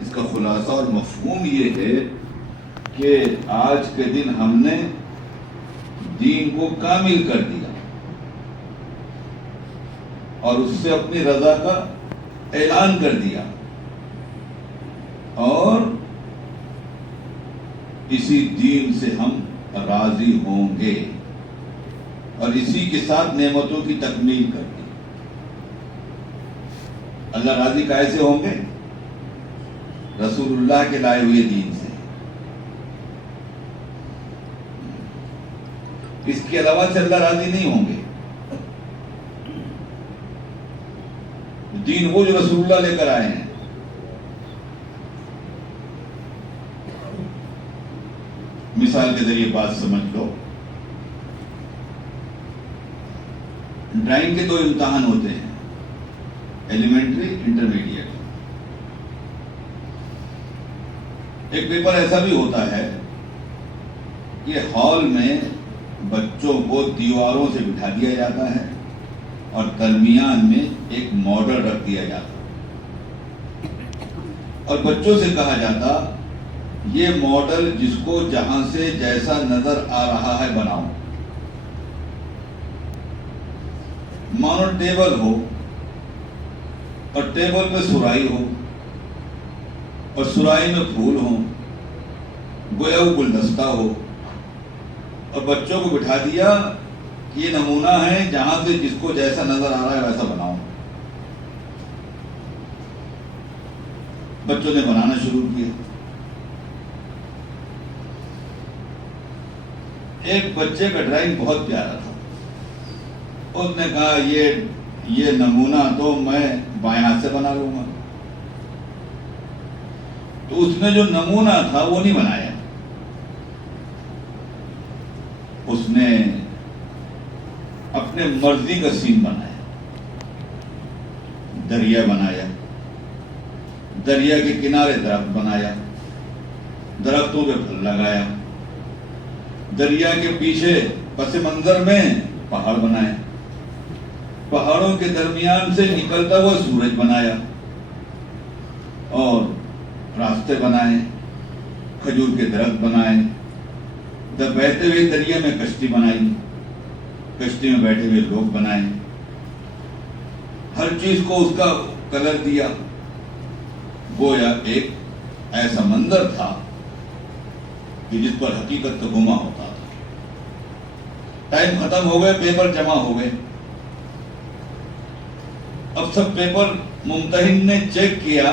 اس کا خلاصہ اور مفہوم یہ ہے کہ آج کے دن ہم نے دین کو کامل کر دیا اور اس سے اپنی رضا کا اعلان کر دیا، اور اسی دین سے ہم راضی ہوں گے اور اسی کے ساتھ نعمتوں کی تکمیل کر دی۔ اللہ راضی کیسے ہوں گے؟ رسول اللہ کے لائے ہوئے دین سے۔ اس کے علاوہ سے اللہ راضی نہیں ہوں گے۔ دین وہ جو رسول اللہ لے کر آئے ہیں، مثال کے ذریعے بات سمجھ لو، ڈرائنگ کے 2 امتحان ہوتے ہیں، ایلیمنٹری، انٹرمیڈیٹ۔ ایک پیپر ایسا بھی ہوتا ہے کہ ہال میں بچوں کو دیواروں سے بٹھا دیا جاتا ہے اور درمیان میں ایک ماڈل رکھ دیا جاتا اور بچوں سے کہا جاتا یہ ماڈل جس کو جہاں سے جیسا نظر آ رہا ہے بناؤ۔ مانو ٹیبل ہو اور ٹیبل پہ سرائی ہو اور سرائی میں پھول ہوں، گویا وہ گلدستہ ہو، اور بچوں کو بٹھا دیا کہ یہ نمونہ ہے، جہاں سے جس کو جیسا نظر آ رہا ہے ویسا بناؤ۔ بچوں نے بنانا شروع کیا۔ ایک بچے کا ڈرائنگ بہت پیارا تھا، اس نے کہا یہ نمونہ تو میں بائیں ہاتھ سے بنا لوں گا۔ تو اس نے جو نمونہ تھا وہ نہیں بنایا، اس نے اپنے مرضی کا سین بنایا، دریا بنایا، دریا کے کنارے درخت بنایا، درختوں پہ پھل لگایا، دریا کے پیچھے پس منظر میں پہاڑ بنائے، پہاڑوں کے درمیان سے نکلتا ہوا سورج بنایا، اور راستے بنائے، کھجور کے درخت بنائے، بہتے ہوئے دریا میں کشتی بنائی، کشتی میں بیٹھے ہوئے لوگ بنائے، ہر چیز کو اس کا کلر دیا، گویا ایک ایسا منظر تھا کہ جس پر حقیقت کا گما ہوتا تھا۔ ٹائم ختم ہو گئے، پیپر جمع ہو گئے، اب سب پیپر ممتحن نے چیک کیا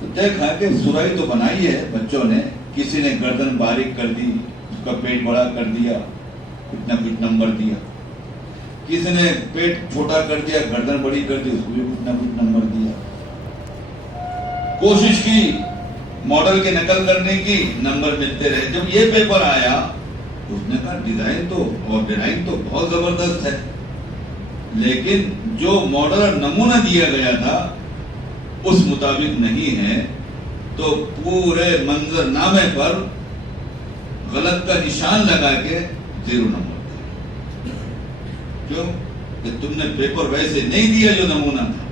تو دیکھا کہ سرائی تو بنائی ہے بچوں نے، کسی نے گردن باریک کر دی، اس کا پیٹ بڑا کر دیا، کچھ نہ کچھ نمبر دیا، کسی نے پیٹ چھوٹا کر دیا، گردن بڑی کر دی، اس کو بھی کچھ نہ کچھ نمبر دیا، کوشش کی ماڈل کے نقل کرنے کی، نمبر ملتے رہے۔ جب یہ پیپر آیا تو اس نے کہا ڈیزائن تو اور ڈرائنگ تو بہت زبردست ہے، لیکن جو ماڈل اور نمونہ دیا گیا تھا اس مطابق نہیں ہے، تو پورے منظر نامے پر غلط کا نشان لگا کے 0 نمبر دیا۔ کیوں؟ کہ تم نے پیپر ویسے نہیں دیا جو نمونہ تھا۔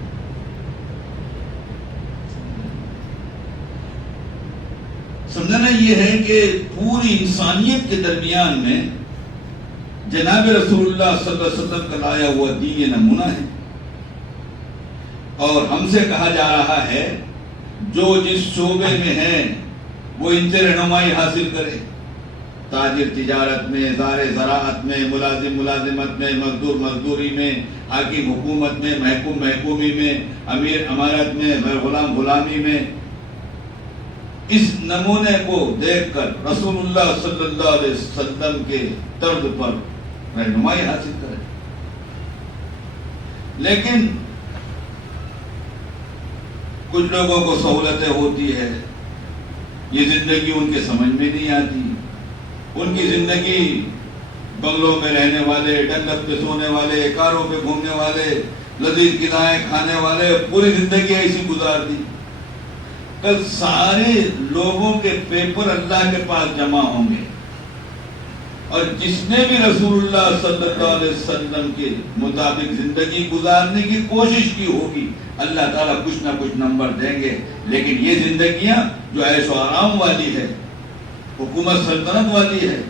سمجھنا یہ ہے کہ پوری انسانیت کے درمیان میں جناب رسول اللہ صلی اللہ علیہ وسلم کا لایا ہوا دین یہ نمونہ ہے، اور ہم سے کہا جا رہا ہے جو جس شعبے میں ہے وہ ان سے رہنمائی حاصل کرے، تاجر تجارت میں، زارع زراعت میں، ملازم ملازمت میں، مزدور مزدوری میں، حاکم حکومت میں، محکوم محکومی میں، امیر امارت میں، غلام غلامی میں، اس نمونے کو دیکھ کر رسول اللہ صلی اللہ علیہ وسلم کے طرز پر رہنمائی حاصل کرے۔ لیکن کچھ لوگوں کو سہولتیں ہوتی ہے، یہ زندگی ان کے سمجھ میں نہیں آتی، ان کی زندگی بنگلوں میں رہنے والے، ڈنگت پہ سونے والے، کاروں پہ گھومنے والے، لذیذ غذائیں کھانے والے، پوری زندگی ایسی گزار دی۔ کل سارے لوگوں کے پیپر اللہ کے پاس جمع ہوں گے اور جس نے بھی رسول اللہ صلی اللہ علیہ وسلم کے مطابق زندگی گزارنے کی کوشش کی ہوگی اللہ تعالیٰ کچھ نہ کچھ نمبر دیں گے. لیکن یہ زندگیاں جو عیش و آرام والی ہے, حکومت سلطنت والی ہے,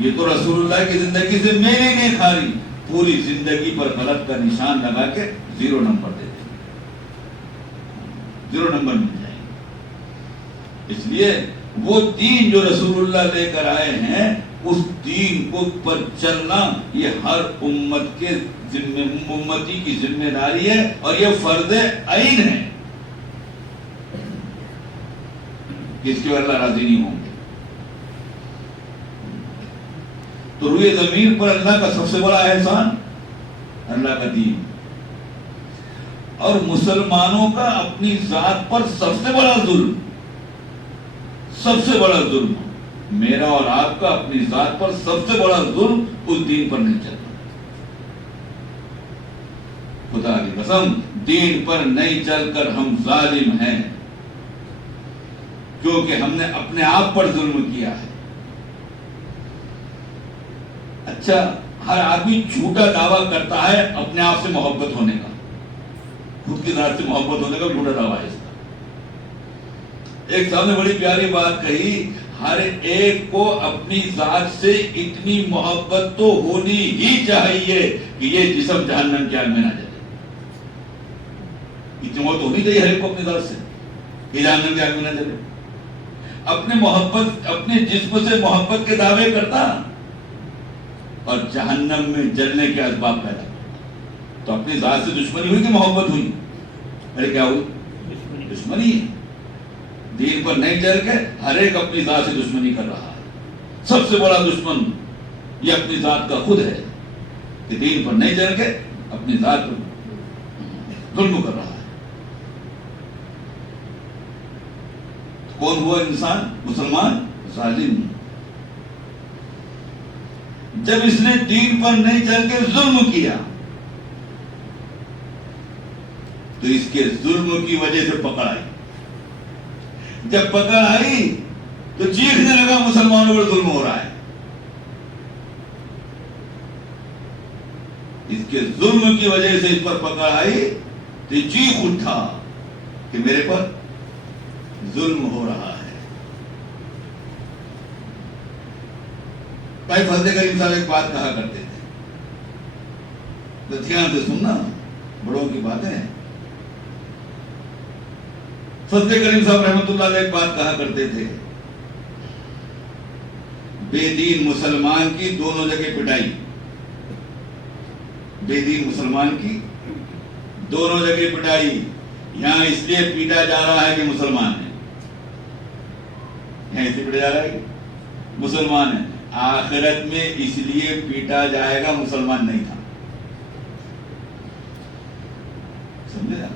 یہ تو رسول اللہ کی زندگی سے میل ہی نہیں کھا رہی. پوری زندگی پر غلط کا نشان لگا کے 0 نمبر دے دیں, 0 نمبر مل جائیں گے. اس لیے وہ دین جو رسول اللہ لے کر آئے ہیں اس دین کو پر چلنا یہ ہر امت کے امتی کی ذمہ داری ہے اور یہ فرض عین ہے. اس کے اللہ راضی نہیں ہوں گے. تو روئے زمین پر اللہ کا سب سے بڑا احسان اللہ کا دین, اور مسلمانوں کا اپنی ذات پر سب سے بڑا ظلم, سب سے بڑا ظلم میرا اور آپ کا اپنی ذات پر سب سے بڑا ظلم اس دین پر نہیں چلنا. خدا کی قسم دین پر نہیں چل کر ہم ظالم ہیں, کیونکہ ہم نے اپنے آپ پر ظلم کیا ہے. اچھا, ہر آدمی جھوٹا دعویٰ کرتا ہے اپنے آپ سے محبت ہونے کا, خود کی ذات سے محبت ہونے کا جھوٹا دعویٰ ہے اس کا. ایک صاحب نے بڑی پیاری بات کہی, ہر ایک کو اپنی ذات سے اتنی محبت تو ہونی ہی چاہیے کہ یہ جسم جہنم کی آگ میں نہ جلے. اتنی محبت ہونی چاہیے ہر ایک کو اپنی ذات سے کہ جہنم کی آگ میں نہ جلے. اپنے محبت اپنے جسم سے محبت کے دعوے کرتا اور جہنم میں جلنے کے اسباب پیدا کرتا, تو اپنی ذات سے دشمنی ہوئی کہ محبت ہوئی؟ ارے کیا ہوئی؟ دشمنی ہے. دین پر نہیں چل کے ہر ایک اپنی ذات سے دشمنی کر رہا ہے. سب سے بڑا دشمن یہ اپنی ذات کا خود ہے کہ دین پر نہیں چل کے اپنی ذات پر ظلم کر رہا ہے. کون ہوا انسان؟ مسلمان ظالم. جب اس نے دین پر نہیں چل کے ظلم کیا تو اس کے ظلم کی وجہ سے پکڑ آئی. جب پکڑ آئی تو چیخنے لگا مسلمانوں پر ظلم ہو رہا ہے. اس کے ظلم کی وجہ سے اس پر پکڑ آئی تو چیخ اٹھا کہ میرے پر ظلم ہو رہا ہے. بھائی فضل کریم صاحب ایک بات کہا کرتے تھے, تو دھیان سے سننا, بڑوں کی باتیں ہیں. فضل کریم صاحب رحمۃ اللہ علیہ ایک بات کہا کرتے تھے, بے دین مسلمان کی دونوں جگہ پٹائی. بے دین مسلمان کی دونوں جگہ پٹائی. یہاں اس لیے پیٹا جا رہا ہے کہ مسلمان ہے, یہاں اس لیے پیٹا جا رہا ہے کہ مسلمان ہے. آخرت میں اس لیے پیٹا جائے گا مسلمان نہیں تھا. سمجھے نا؟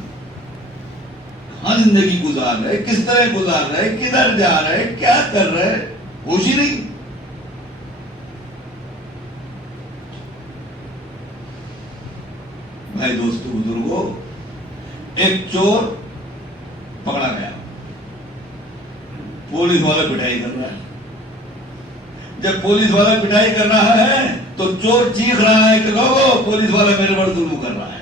کہاں زندگی گزار رہے, کس طرح گزار رہے, کدھر جا رہے, کیا کر رہے, ہوش ہی نہیں. بھائی دوستو بزرگوں, ایک چور پکڑا گیا, پولیس والا پٹائی کر رہا ہے. جب پولیس والا پٹائی کر رہا ہے تو چور چیخ رہا ہے کہ لوگو پولیس والا میرے پر ظلم کر رہا ہے.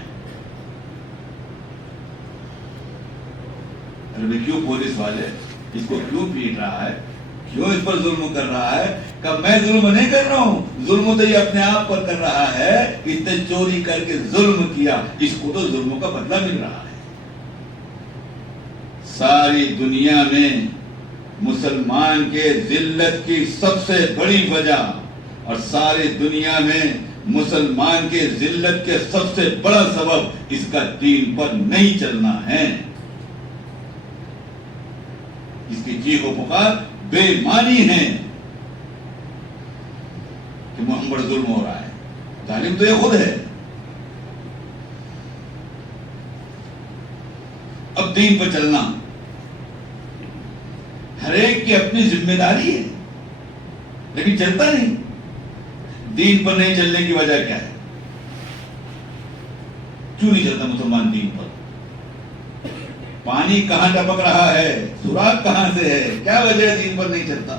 کیوں پولیس والے اس کو کیوں پیٹ رہا ہے, کیوں اس پر ظلم کر رہا ہے؟ کہ میں ظلم نہیں کر رہا ہوں, ظلم تو یہ اپنے آپ پر کر رہا ہے. اس نے چوری کر کے ظلم کیا, اس کو تو ظلم کا بدلہ مل رہا ہے. ساری دنیا میں مسلمان کے ذلت کی سب سے بڑی وجہ اور ساری دنیا میں مسلمان کے ذلت کے سب سے بڑا سبب اس کا دین پر نہیں چلنا ہے. اس کی چیخ و پکار بے معنی ہے کہ محمد پر ظلم ہو رہا ہے. ظالم تو یہ خود ہے. اب دین پر چلنا ہر ایک کی اپنی ذمہ داری ہے, لیکن چلتا نہیں. دین پر نہیں چلنے کی وجہ کیا ہے؟ کیوں نہیں چلتا مسلمان دین پر؟ پانی کہاں ٹپک رہا ہے, سوراخ کہاں سے ہے, کیا وجہ ہے دین پر نہیں چلتا؟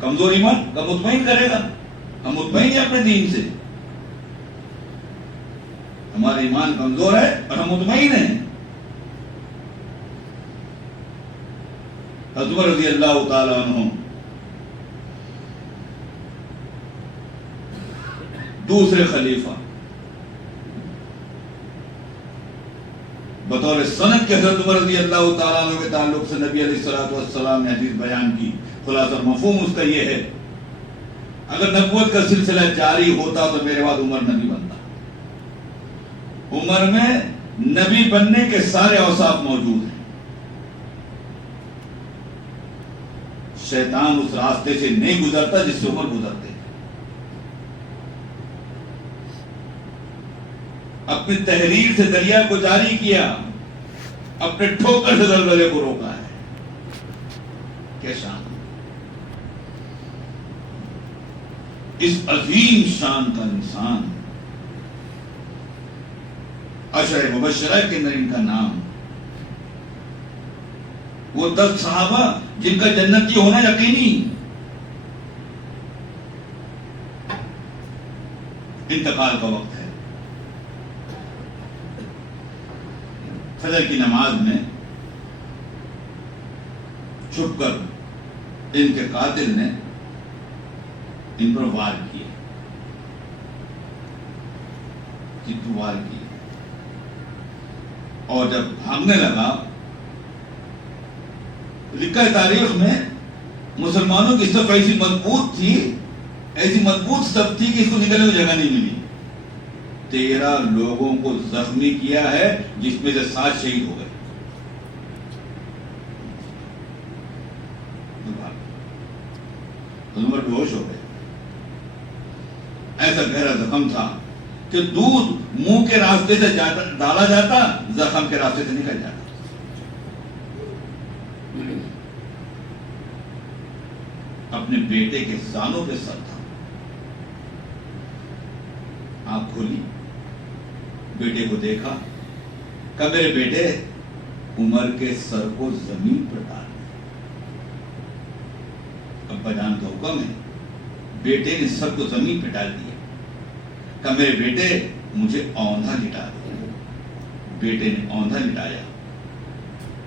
کمزور ایمان کا مطمئن کرے گا. ہم مطمئن ہیں اپنے دین سے, ہمارا ایمان کمزور ہے اور ہم مطمئن ہیں. حضرت رضی اللہ تعالیٰ عنہ دوسرے خلیفہ بطور سند کے حضرت عمر رضی اللہ تعالیٰ عنہ کے تعلق سے نبی علیہ السلام نے حدیث بیان کی. خلاصہ مفہوم اس کا یہ ہے, اگر نبوت کا سلسلہ جاری ہوتا تو میرے بعد عمر نبی بنتا. عمر میں نبی بننے کے سارے اوصاف موجود ہیں. شیطان اس راستے سے نہیں گزرتا جس سے عمر گزرتے. اپنی تحریر سے دریا کو جاری کیا, اپنے ٹھوکر سے زلزلے کو روکا ہے. کیا شان, اس عظیم شان کا انسان, عشرہ مبشرہ کے اندر ان کا نام, وہ 10 صحابہ جن کا جنتی ہونا یقینی. انتقال کا وقت ہے. فجر کی نماز میں چھپ کر ان کے قاتل نے ان پر وار کیے, وار کیے, اور جب بھاگنے لگا, لکھا ہے تاریخ میں مسلمانوں کی صف ایسی مضبوط تھی, ایسی مضبوط صف تھی کہ اس کو نکلنے کی جگہ نہیں ملی. 13 لوگوں کو زخمی کیا ہے جس میں سے 7 شہید ہو گئے. عمر بے ہوش ہو گئے. ایسا گہرا زخم تھا کہ دودھ منہ کے راستے سے ڈالا جاتا, زخم کے راستے سے نکل جاتا. اپنے بیٹے کے زانوں پہ سر تھا. آنکھ کھولی, بیٹے کو دیکھا, کہا میرے بیٹے عمر کے سر کو زمین پر ڈال. ابا جان کا حکم ہے. بیٹے نے سر کو زمین پہ ڈال دیا. کہا میرے بیٹے مجھے اوندھا لٹا دے. بیٹے نے اوندھا لٹایا.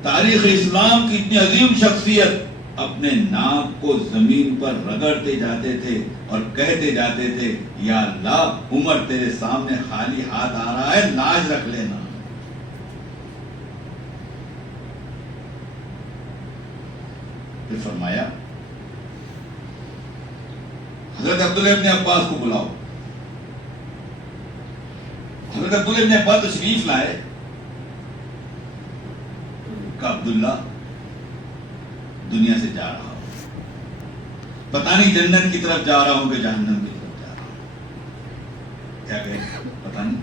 تاریخ اسلام کی اتنی عظیم شخصیت اپنے ناک کو زمین پر رگڑتے جاتے تھے اور کہتے جاتے تھے, یا اللہ عمر تیرے سامنے خالی ہاتھ آ رہا ہے, لاج رکھ لینا. پھر فرمایا حضرت عبداللہ ابن عباس کو بلاؤ. حضرت عبداللہ ابن عباس تشریف لائے. کہ عبداللہ دنیا سے جا رہا ہوں, پتہ نہیں جنت کی طرف جا رہا ہوں کہ جہنم کی طرف جا رہا ہوں. کیا کہے پتہ نہیں.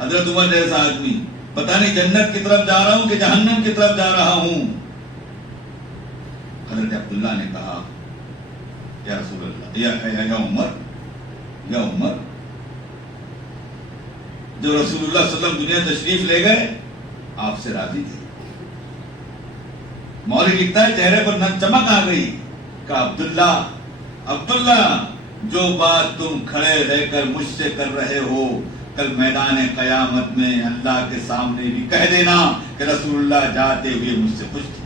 حضرت عمر جیسا آدمی, پتہ نہیں جنت کی طرف جا رہا ہوں کہ جہنم کی طرف جا رہا ہوں. حضرت عبداللہ نے کہا یا رسول اللہ, یا عمر, جو رسول اللہ صلی اللہ علیہ وسلم دنیا تشریف لے گئے آپ سے راضی تھے. مولوی لکھتا ہے چہرے پر چمک آ گئی. کہا عبداللہ جو بات تم کھڑے رہ کر مجھ سے کر رہے ہو, کل میدان قیامت میں اللہ کے سامنے بھی کہہ دینا کہ رسول اللہ جاتے ہوئے مجھ سے خوش تھے.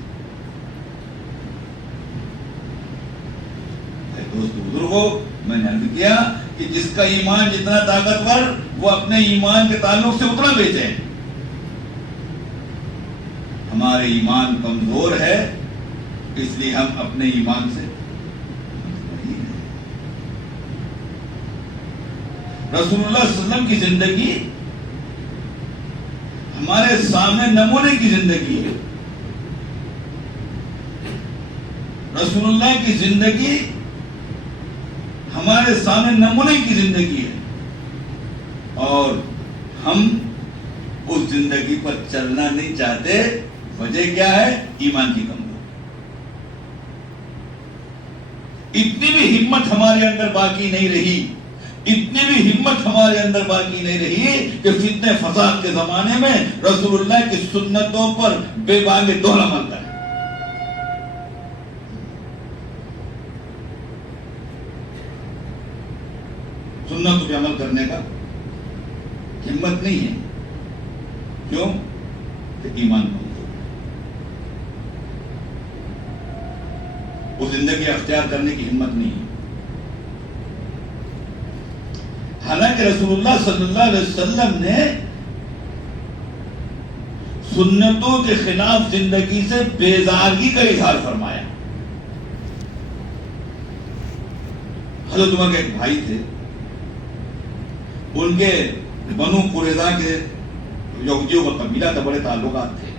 دوست بزرگوں, میں نے عرض کیا کہ جس کا ایمان جتنا طاقتور وہ اپنے ایمان کے تعلق سے اتنا بیچے. ہمارے ایمان کمزور ہے اس لیے ہم اپنے ایمان سے رسول اللہ صلی اللہ علیہ وسلم کی زندگی ہمارے سامنے نمونے کی زندگی ہے. رسول اللہ کی زندگی ہمارے سامنے نمونے کی زندگی ہے, اور ہم اس زندگی پر چلنا نہیں چاہتے. وجہ کیا ہے؟ ایمان کی کمزوری. اتنی بھی ہمت ہمارے اندر باقی نہیں رہی, اتنی بھی ہمت ہمارے اندر باقی نہیں رہی کہ فتنہ فساد کے زمانے میں رسول اللہ کی سنتوں پر بے باک دوہرا عمل کریں. سنتوں پہ عمل کرنے کا ہمت نہیں ہے. کیوں؟ کہ ایمان کمزور ہے. وہ زندگی اختیار کرنے کی ہمت نہیں ہے. حالانکہ رسول اللہ صلی اللہ علیہ وسلم نے سنتوں کے خلاف زندگی سے بیزارگی کا اظہار فرمایا. حضرت عمر کے ایک بھائی تھے, ان کے بنو قریظہ کے یہودیوں کا قبیلہ تھا, بڑے تعلقات تھے.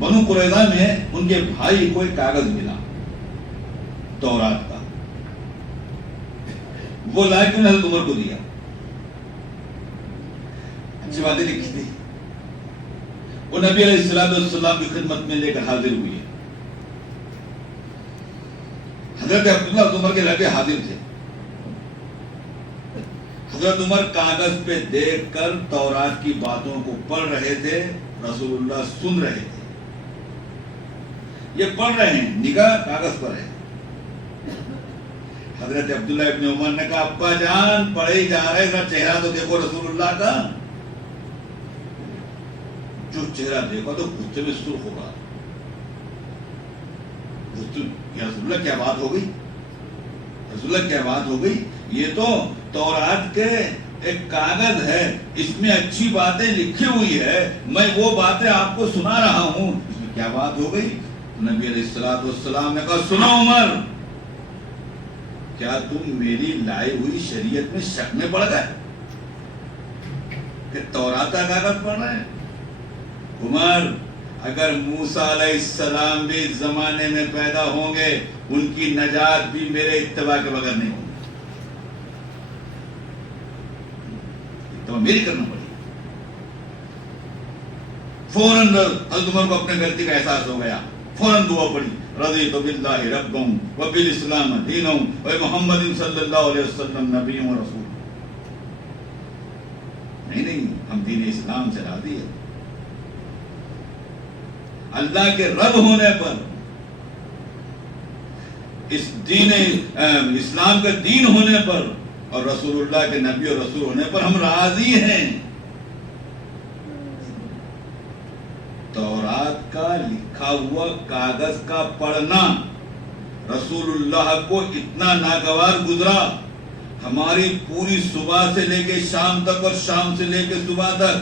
بنو قریظہ میں ان کے بھائی کو ایک کاغذ ملا تورات کا, وہ لا کے حضرت عمر کو دیا. اچھی باتیں لکھی تھی. وہ نبی علیہ السلام کی خدمت میں لے کر حاضر ہوئی ہے. حضرت عبداللہ عمر کے لڑکے حاضر تھے. حضرت عمر کاغذ پہ دیکھ کر تورات کی باتوں کو پڑھ رہے تھے, رسول اللہ سن رہے تھے. یہ پڑھ رہے ہیں, نگاہ کاغذ پر ہے. حضرت عبداللہ ابن عمر نے کہا, ابا جان پڑھے ہی جا رہے, ذرا چہرہ تو دیکھو رسول اللہ کا. جو چہرہ دیکھا تو غصے میں سرخ ہوگا. یا رسول اللہ کیا بات ہو گئی, رسول اللہ کیا بات ہو گئی, یہ تو تورات کے ایک کاغذ ہے, اس میں اچھی باتیں لکھی ہوئی ہے, میں وہ باتیں آپ کو سنا رہا ہوں, اس میں کیا بات ہو گئی. نبی علیہ السلام نے کہا, سنو عمر, کیا تم میری لائی ہوئی شریعت میں شک میں پڑ گئے کہ تورات کا کاغذ پڑھ رہے ہیں؟ عمر, اگر موسیٰ علیہ السلام بھی اس زمانے میں پیدا ہوں گے, ان کی نجات بھی میرے اتباع کے بغیر نہیں ہوگی. اتباع میری کرنا پڑی. فوراً حضرت عمر کو اپنے غلطی کا احساس ہو گیا, فوراً دعا پڑی, رضیت باللہ ربا وبالاسلام دینا ومحمد صلی اللہ علیہ وسلم نبی و رسول. نہیں, ہم دین اسلام سے راضی ہیں. اللہ کے رب ہونے پر, اس دین اسلام کا دین ہونے پر, اور رسول اللہ کے نبی اور رسول ہونے پر ہم راضی ہیں. تورات کا لکھا ہوا کاغذ کا پڑھنا رسول اللہ کو اتنا ناگوار گزرا, ہماری پوری صبح سے لے کے شام تک اور شام سے لے کے صبح تک,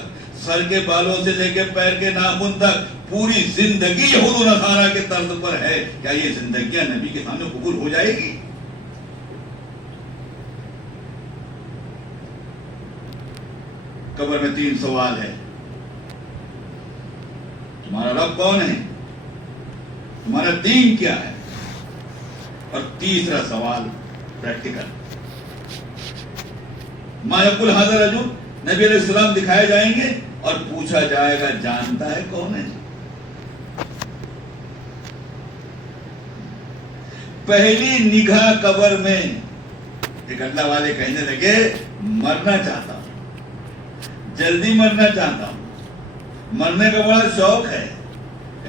سر کے بالوں سے لے کے پیر کے ناخن تک پوری زندگی یہود و نصارہ کے طرز پر ہے. کیا یہ زندگیاں نبی کے سامنے قبول ہو جائے گی؟ قبر میں 3 سوال ہے. تمہارا رب کون ہے, تمہارا دین کیا ہے, اور تیسرا سوال پریکٹیکل, ما یقول ھذا الرجل, نبی علیہ السلام دکھائے جائیں گے اور پوچھا جائے گا, جانتا ہے کون ہے؟ پہلی نگاہ قبر میں ایک اللہ والے کہنے لگے, مرنا چاہتا ہوں, جلدی مرنا چاہتا ہوں, مرنے کا بڑا شوق ہے.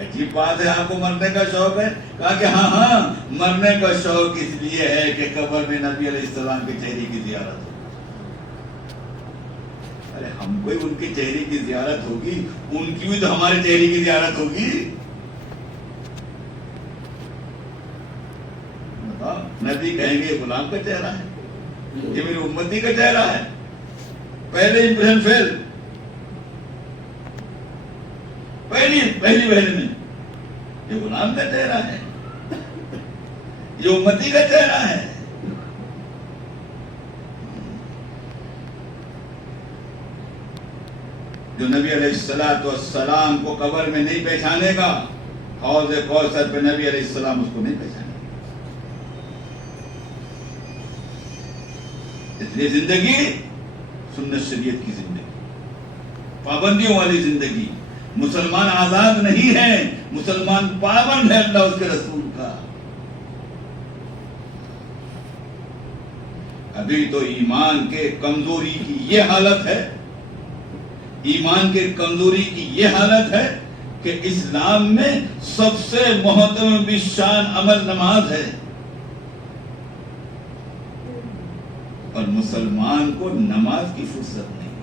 عجیب بات ہے, آپ کو مرنے کا شوق ہے؟ کہا کہ ہاں, مرنے کا شوق اس لیے ہے کہ قبر میں نبی علیہ السلام کے چہرے کی زیارت ہو. ارے ہم کو ان کے چہرے کی زیارت ہوگی, ان کی بھی تو ہمارے چہرے کی زیارت ہوگی. بتاؤ, نبی کہیں گے یہ غلام کا چہرہ ہے, یہ میری امتی کا چہرہ ہے, پہلے امپریشن فیل, پہلی بہن میں یہ غلام کا چہرہ ہے, یہ امتی کا چہرہ ہے. جو نبی علیہ السلام کو قبر میں نہیں پہچانے گا, حوض کوثر پہ نبی علیہ السلام اس کو نہیں پہچانے گا. اس لیے زندگی سنت شریعت کی زندگی, پابندیوں والی زندگی. مسلمان آزاد نہیں ہے, مسلمان پابند ہے اللہ اس کے رسول کا. ابھی تو ایمان کے کمزوری کی یہ حالت ہے, ایمان کے کمزوری کی یہ حالت ہے کہ اسلام میں سب سے محترم بھی شان عمل نماز ہے. اور مسلمان کو نماز کی فرصت نہیں.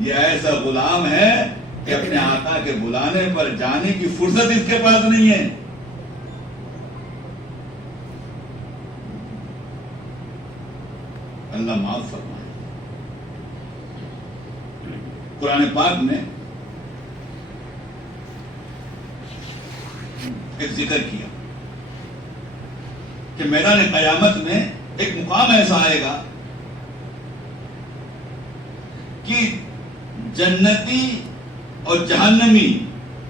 یہ ایسا غلام ہے کہ اپنے آقا کے بلانے پر جانے کی فرصت اس کے پاس نہیں ہے. اللہ معاف فرمائے. قرآن پاک میں ایک ذکر کیا کہ میدان قیامت میں ایک مقام ایسا آئے گا کہ جنتی اور جہنمی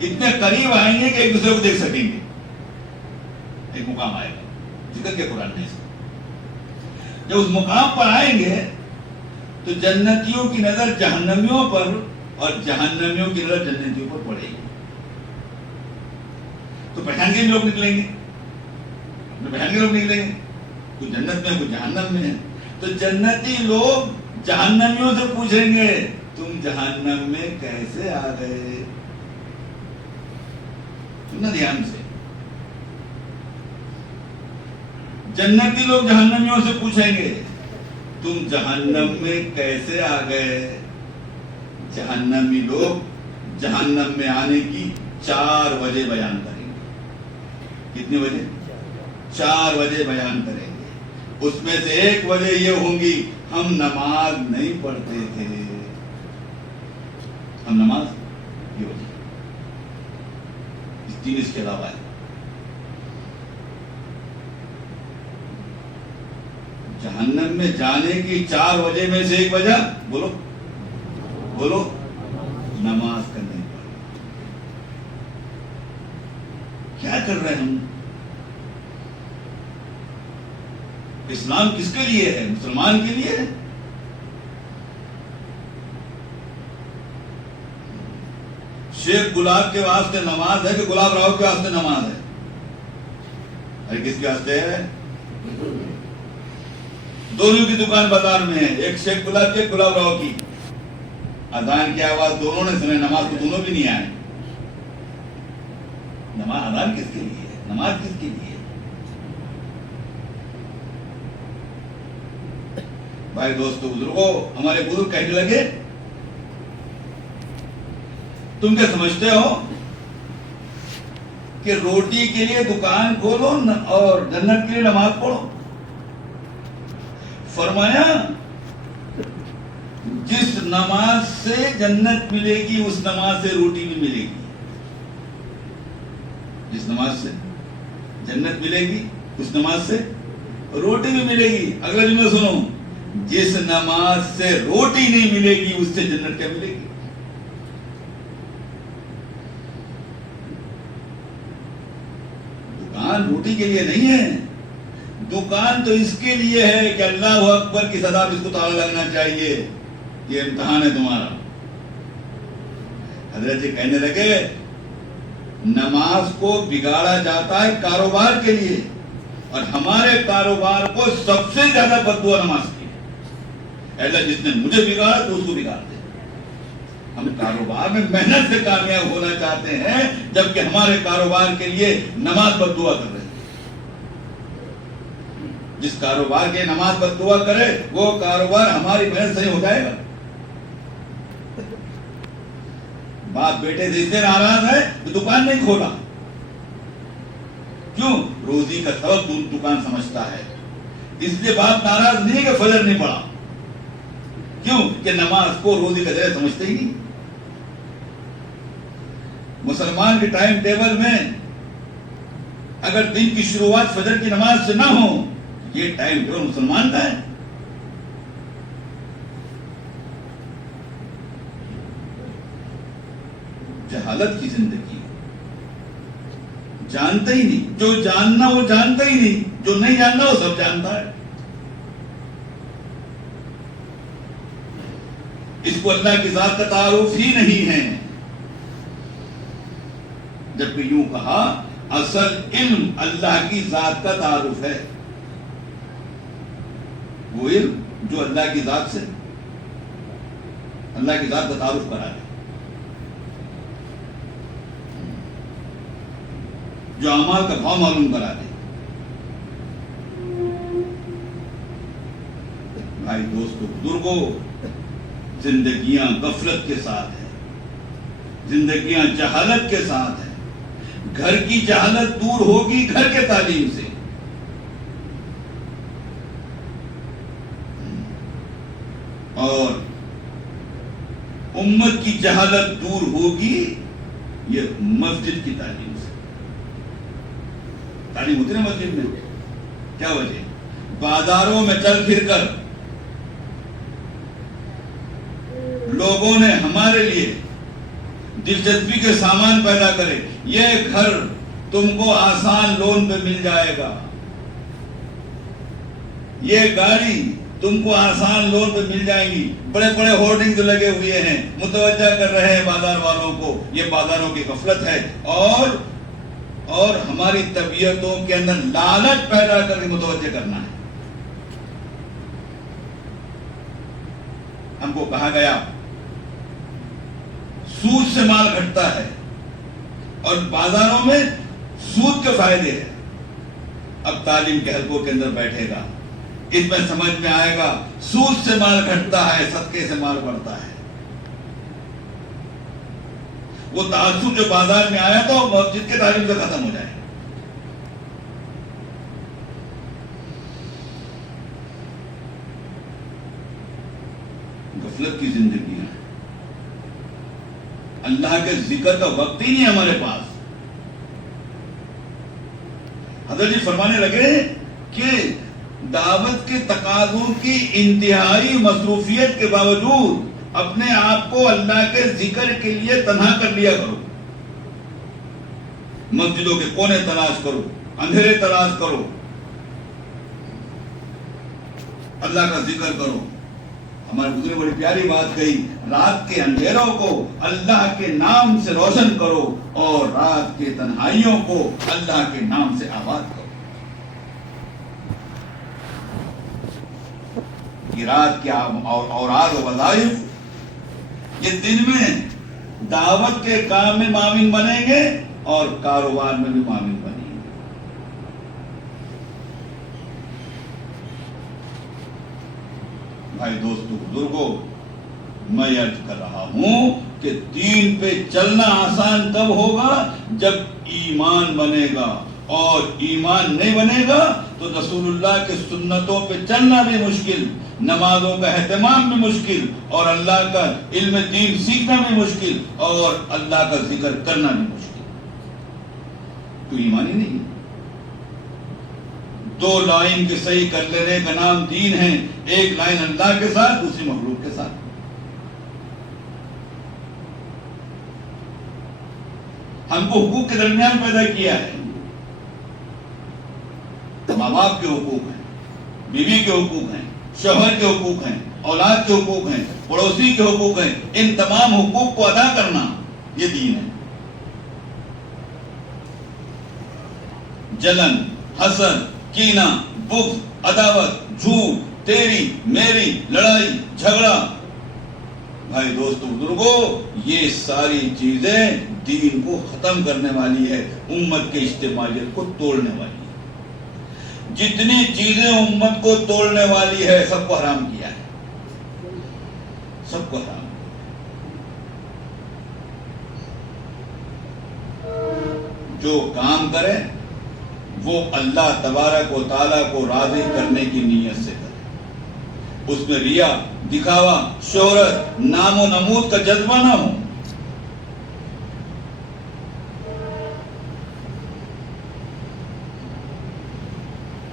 اتنے قریب آئیں گے کہ ایک دوسرے کو دیکھ سکیں گے. ایک مقام آئے گا، ذکر کیا قرآن نے. جب اس مقام پر آئیں گے تو جنتیوں کی نظر جہنمیوں پر اور جہنمیوں کی نظر جنتیوں پر پڑے گی. تو پہچان کے لوگ نکلیں گے، پہچان کے لوگ نکلیں گے، کوئی جنت میں کوئی جہنم میں ہے. تو جنتی لوگ جہنمیوں سے پوچھیں گے تم جہنم میں کیسے آ گئے. سننا دھیان سے. جنتی لوگ جہنمیوں سے پوچھیں گے تم جہنم میں کیسے آ گئے. جہنمی لوگ جہنم میں آنے کی 4 وجہ بیان کریں گے. کتنی وجہ؟ 4 وجہ بیان کریں گے. اس میں سے ایک وجہ یہ ہوں گی ہم نماز نہیں پڑھتے تھے. ہم نماز یہ وجہ. اس کے علاوہ ہے. جہنم میں جانے کی 4 وجہ میں سے ایک وجہ بولو بولو نماز کرنے پر. کیا کر رہے ہیں ہم؟ اسلام کس کے لیے ہے؟ مسلمان کے لیے ہے. شیخ گلاب کے واسطے نماز ہے کہ گلاب راؤ کے واسطے نماز ہے؟ ارے کس کے واسطے ہے؟ دونوں کی دکان بازار میں ہے. ایک شیخ گلاب کی، ایک گلاب راؤ کی. اذان کی آواز دونوں نے سنے، نماز کو دونوں بھی نہیں آئے. نماز اذان کس کے لیے ہے؟ نماز کس کے لیے ہے؟ بھائی دوستو بزرگوں، ہمارے بزرگ کہنے لگے تم کیا سمجھتے ہو کہ روٹی کے لیے دکان کھولو اور جنت کے لیے نماز پڑھو؟ فرمایا جس نماز سے جنت ملے گی اس نماز سے روٹی بھی ملے گی. جس نماز سے جنت ملے گی اس نماز سے روٹی بھی ملے گی. اگلا جملہ سنو، جس نماز سے روٹی نہیں ملے گی اس سے جنت کیا ملے گی؟ دکان روٹی کے لیے نہیں ہے. دکان تو اس کے لیے ہے کہ اللہ اکبر کی صدا اس کو تالا لگنا چاہیے. یہ امتحان ہے تمہارا. حضرت جی کہنے لگے نماز کو بگاڑا جاتا ہے کاروبار کے لیے، اور ہمارے کاروبار کو سب سے زیادہ بددعا نماز کی ہے. اللہ جس نے مجھے بگاڑا تو اس کو بگاڑ دے. ہم کاروبار میں محنت سے کامیاب ہونا چاہتے ہیں، جبکہ ہمارے کاروبار کے لیے نماز بددعا کر رہے ہیں. جس کاروبار کے نماز بددعا کرے وہ کاروبار ہماری محنت سے ہو جائے گا. باپ بیٹے سے اس سے ناراض ہے تو دکان نہیں کھولا. کیوں؟ روزی کا سبب دکان سمجھتا ہے. اس لیے باپ ناراض نہیں کہ فجر نہیں پڑا. کیوں؟ کہ نماز کو روزی کا ذریعہ سمجھتے ہی نہیں. مسلمان کے ٹائم ٹیبل میں اگر دن کی شروعات فجر کی نماز سے نہ ہو، یہ ٹائم ٹیبل مسلمان کا ہے. جہالت کی زندگی، جانتا ہی نہیں. جو جاننا وہ جانتا ہی نہیں، جو نہیں جاننا وہ سب جانتا ہے. اس کو اللہ کی ذات کا تعارف ہی نہیں ہے. جبکہ یوں کہا اصل علم اللہ کی ذات کا تعارف ہے. وہ علم جو اللہ کی ذات سے اللہ کی ذات کا تعارف کرا دے، جو اعمال کا بھاؤ معلوم کرا دے. بھائی دوستو بزرگوں، زندگیاں غفلت کے ساتھ ہیں، زندگیاں جہالت کے ساتھ ہیں. گھر کی جہالت دور ہوگی گھر کے تعلیم سے. اور امت کی جہالت دور ہوگی یہ مسجد کی تعلیم سے. تعلیم ہوتی نا مسجد میں، کیا وجہ؟ بازاروں میں چل پھر کر لوگوں نے ہمارے لیے دلچسپی کے سامان پیدا کرے. یہ گھر تم کو آسان لون پہ مل جائے گا، یہ گاڑی تم کو آسان لون پہ مل جائیں گی. بڑے بڑے ہورڈنگ لگے ہوئے ہیں، متوجہ کر رہے ہیں بازار والوں کو. یہ بازاروں کی غفلت ہے اور ہماری طبیعتوں کے اندر لالچ پیدا کر کے متوجہ کرنا ہے. ہم کو کہا گیا سود سے مال گھٹتا ہے اور بازاروں میں سود کے فائدے ہیں. اب تعلیم کے حلقوں کے اندر بیٹھے گا، اس میں سمجھ میں آئے گا سود سے مال گھٹتا ہے، صدقے سے مال بڑھتا ہے. وہ تعصب جو بازار میں آیا تو مسجد کے تعلیم سے ختم ہو جائے. غفلت کی زندگی ہے، اللہ کے ذکر کا وقت ہی نہیں ہمارے پاس. حضرت جی فرمانے لگے کہ دعوت کے تقاضوں کی انتہائی مصروفیت کے باوجود اپنے آپ کو اللہ کے ذکر کے لیے تنہا کر لیا کرو. مسجدوں کے کونے تلاش کرو، اندھیرے تلاش کرو، اللہ کا ذکر کرو. ہمارے بزرگ نے بڑی پیاری بات کہی، رات کے اندھیروں کو اللہ کے نام سے روشن کرو اور رات کے تنہائیوں کو اللہ کے نام سے آباد کرو. یہ رات کے اوراد و وظائف یہ دن میں دعوت کے کام میں معاون بنیں گے اور کاروبار میں بھی معاون بنیں گے. بھائی دوستو بزرگوں، میں عرض کر رہا ہوں کہ دین پہ چلنا آسان کب ہوگا؟ جب ایمان بنے گا. اور ایمان نہیں بنے گا تو رسول اللہ کے سنتوں پہ چلنا بھی مشکل، نمازوں کا اہتمام بھی مشکل، اور اللہ کا علم دین سیکھنا بھی مشکل، اور اللہ کا ذکر کرنا بھی مشکل. تو ایمان ہی نہیں. دو لائن کے صحیح کر لینے کا نام دین ہے، ایک لائن اللہ کے ساتھ، دوسری مخلوق کے ساتھ. ہم کو حقوق کے درمیان پیدا کیا ہے. ماں باپ کے حقوق ہیں، بیوی کے حقوق ہیں، شوہر کے حقوق ہیں، اولاد کے حقوق ہیں، پڑوسی کے حقوق ہیں. ان تمام حقوق کو ادا کرنا یہ دین ہے. جلن، حسد، کینہ، بغض، عداوت، جھوٹ، تیری میری، لڑائی جھگڑا، بھائی دوستو بزرگوں، یہ ساری چیزیں دین کو ختم کرنے والی ہے، امت کے اجتماعیت کو توڑنے والی ہے. جتنی چیزیں امت کو توڑنے والی ہے سب کو حرام کیا ہے، سب کو حرام. جو کام کرے وہ اللہ تبارک و تعالیٰ کو راضی کرنے کی نیت سے کرے. اس میں ریا، دکھاوا، شہرت، نام و نمود کا جذبہ نہ ہو.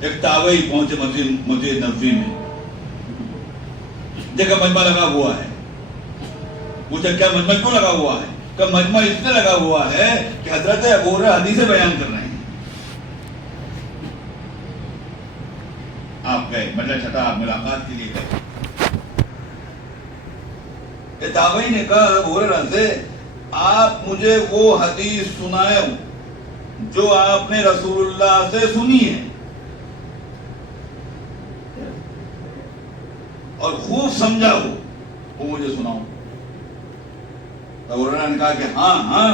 ایک تابعی پہنچے مسجد نبوی میں، دیکھا مجمع لگا ہوا ہے. پوچھا کیا مجمع کیوں لگا ہوا ہے؟ کہ مجمع اس لیے لگا ہوا ہے کہ حضرت ابو ہریرہ حدیثیں بیان کر رہے ہیں. آپ گئے، مجلس چھٹا، آپ ملاقات کے لیے گئے. تابعی نے کہا ابو ہریرہ سے، آپ مجھے وہ حدیث سنائے جو آپ نے رسول اللہ سے سنی ہے اور خوب سمجھا ہو، وہ مجھے سناؤ. ابو ہریرہ نے کہا کہ ہاں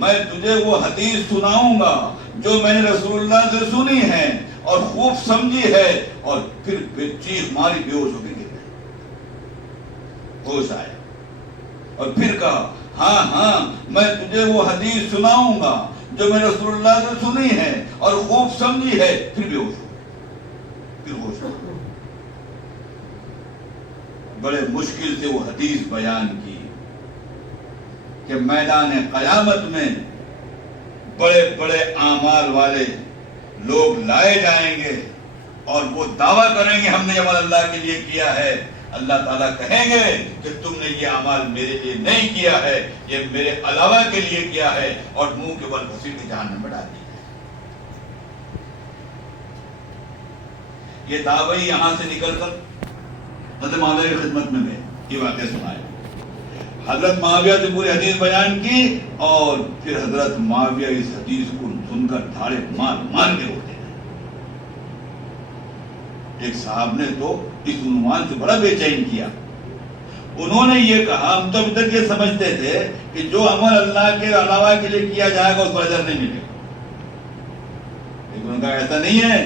میں تجھے وہ حدیث سناؤں گا جو میں نے رسول اللہ سے سنی ہے اور خوب سمجھی ہے. اور پھر چیخ ماری بے ہوش ہو کے گر گئے. ہوش آئے اور پھر کہا ہاں ہاں میں تجھے وہ حدیث سناؤں گا جو میں رسول اللہ سے سنی ہے اور خوب سمجھی ہے. پھر بھی ہوش ہو، پھر ہوش ہو. بڑے مشکل سے وہ حدیث بیان کی کہ میدان قیامت میں بڑے بڑے اعمال والے لوگ لائے جائیں گے اور وہ دعویٰ کریں گے ہم نے عمل اللہ کے لیے کیا ہے. اللہ تعالیٰ کہیں گے کہ تم نے یہ عمل میرے لیے نہیں کیا ہے، یہ میرے علاوہ کے لیے کیا ہے، اور منہ کے بل گھسیٹ کے جہنم میں ڈال دیا. یہ دعوی یہاں سے نکل کر حضرت معاویہ کی خدمت میں گئے. یہ واقعہ سنائے. حضرت معاویہ سے پوری حدیث بیان کی اور پھر حضرت معاویہ اس حدیث کو سن کر دھاڑے مار مار کے روتے. ایک صاحب نے تو اس عنوان سے بڑا بے چین کیا. انہوں نے یہ کہا ہم تو ابھی تک یہ سمجھتے تھے کہ جو عمل اللہ کے علاوہ کے لیے کیا جائے گا اس پر اجر نہیں ملے گا. لیکن انہوں نے کہا ایسا نہیں ہے،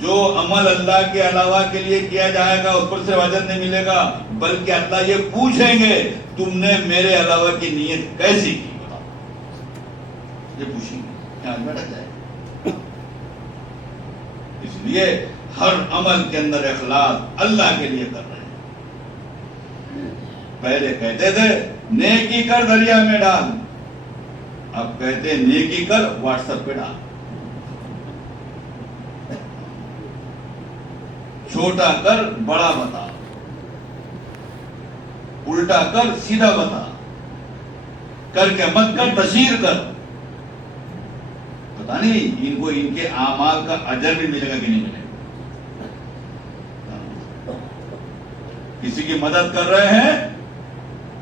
جو عمل اللہ کے علاوہ کے لیے کیا جائے گا اس پر صرف اجر نہیں ملے گا، بلکہ اللہ یہ پوچھیں گے تم نے میرے علاوہ کی نیت کیسی کی. بتاؤ، یہ پوچھیں گے کیا بیٹھا جائے. اس لیے ہر عمل کے اندر اخلاص اللہ کے لیے کر رہے ہیں. پہلے کہتے تھے نیکی کر دریا میں ڈال، اب کہتے ہیں نیکی کر واٹس ایپ پہ ڈال. چھوٹا کر بڑا بتا، الٹا کر سیدھا بتا، کر کے مت کر تشہیر کر. پتا نہیں ان کو ان کے اعمال کا اجر بھی ملے گا کہ نہیں ملے گا. کسی کی مدد کر رہے ہیں،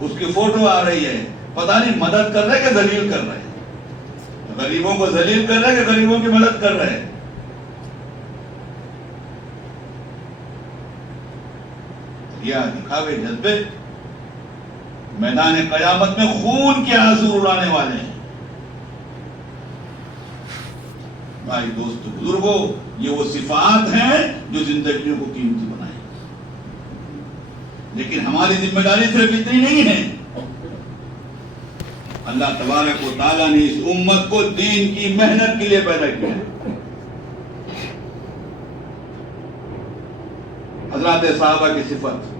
اس کی فوٹو آ رہی ہے، پتہ نہیں مدد کر رہے کہ ذلیل کر رہے ہیں. غریبوں کو ذلیل کر رہے کہ غریبوں کی مدد کر رہے ہیں. یہ دکھاوے جذبے میدان قیامت میں خون کے آنسو اڑانے والے ہیں. بھائی دوست بزرگوں، یہ وہ صفات ہیں جو زندگیوں کو قیمتی بنائیں. لیکن ہماری ذمہ داری صرف اتنی نہیں ہے. اللہ تبارک و تعالیٰ نے اس امت کو دین کی محنت کے لیے پیدا کیا ہے. حضرات صحابہ کی صفت،